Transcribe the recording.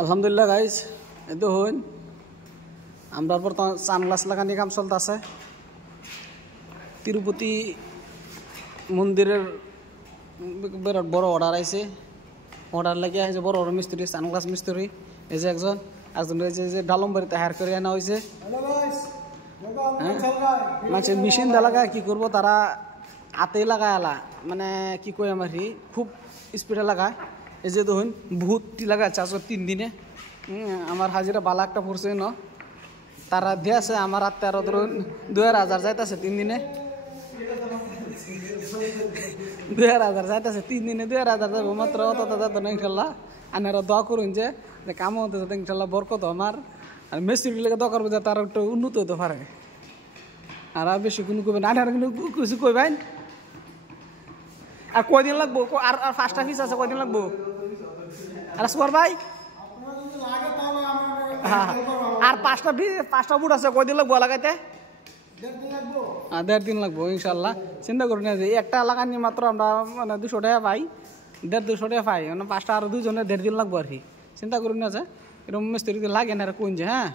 আলহামদুলিল্লাহ গাইজ, এই তো হইন আমরা বর্তমান সানগ্লাস লাগানি কাম চলতেছে। তিরুপতি মন্দিরের বিরাট বড় অর্ডার আইছে। অর্ডার লাগিয়ে আছে বড় বড় মিস্ত্রি, সানগ্লাস মিস্ত্রি। এই যে একজন যে ডালমবাড়িতে হায়ার করে আনা হয়েছে। মানে মেশিন দা লাগায় কি করবো, তারা হাতে লাগায় আলা, মানে কি কই আমার খুব স্পিডে লাগায়। এই যে দেখুন বহুতটি লাগাচ্ছে আজকে 3 দিনে। আমার হাজিরা বালা একটা পড়ছে ন, তারা দিয়েছে আমার হাতে আরো ধরুন 2000 যাইতেছে 3 দিনে। 2000 যাইতেছে 3 দিনে, 2000 যাবো মাত্র। অত যাতো না ইনশাল্লাহ। আনারা দোয়া করুন যে কাম হতে যাতে ইনশাল্লাহ বরকত আমার। আর মিস্ত্রি লেগে দোয়া করবো যে তারা একটু উন্নত হতে পারে। আর বেশি কোনো কইবেন না, আর কিন্তু কিছু কইবেন। আর কয়দিন লাগবো? আর 5টা পিস আছে, কয়দিন লাগবো? আর সুপার ভাই আর 5টা বুট আছে, কয়দিন লাগবো লাগাইতে? 1.5 দিন লাগবো ইনশাল্লাহ। চিন্তা করি না যে একটা লাগানি মাত্র আমরা মানে 200 টাকা পাই, 150-200 টাকা পাই, মানে 5টা আরো 2 জনের 1.5 দিন লাগবো আর কি। চিন্তা করি না যে এরকম মিস্ত্রি লাগে না কোন যে। হ্যাঁ।